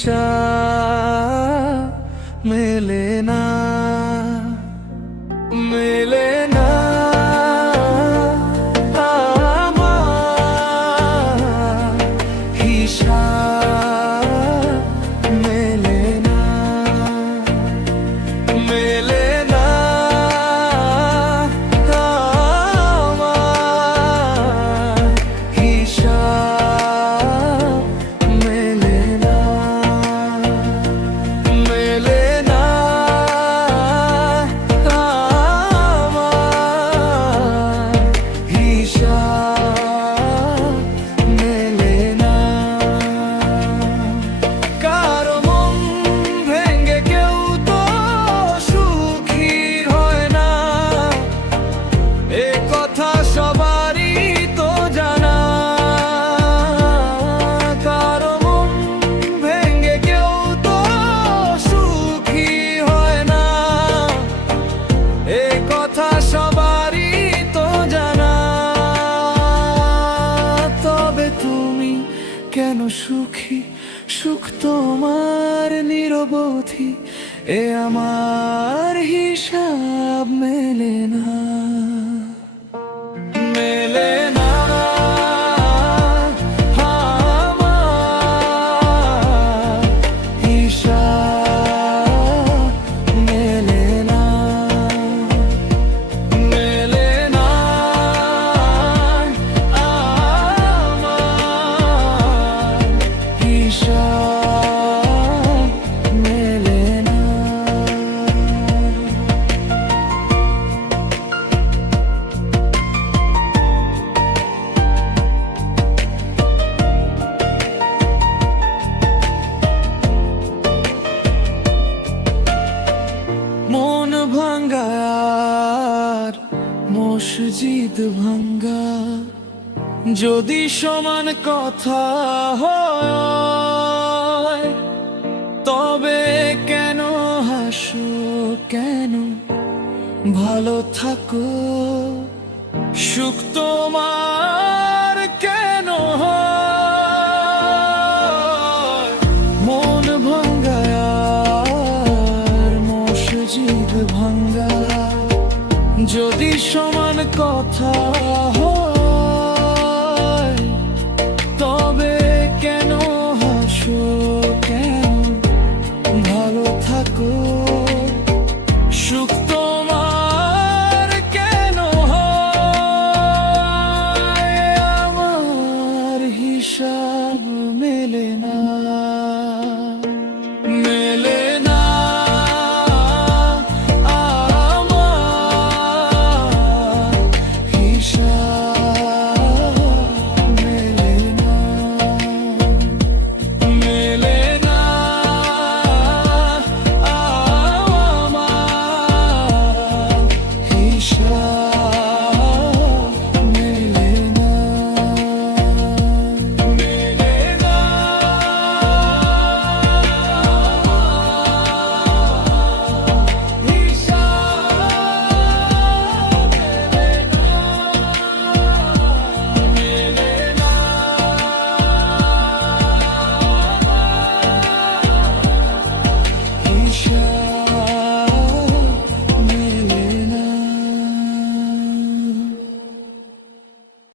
দিশা মেলে না, মেলে না আমার হিসাব, মেলে না, মেলে না আমার হিসাব, মেলে না, মেলে না আমার হিসাব, মেলে না। কারো মন ভেঙে কেউ তো সুখী হয় না, এ কথা সবারই তো জানা। কারো মন ভেঙে কেউ তো সুখী হয় না, এ কথা সবারই তো জানা। তবে তুমি কেন সুখী? সুখ তোমার নিরবধি, এ আমার হিসাব মেলে না, মেলে না আমার হিসাব, মেলে না, মেলে না আমার হিসাব, মেলে না। মন ভাঙ্গার মসজিদ ভাঙ্গা যদি সমান কথা হয়, তবে কেন হাসো, কেন ভালো থাকো? সুখ তোমার কেন হয়? মন ভাঙ্গার মসজিদ ভাঙ্গা যদি সমান কথা হয়,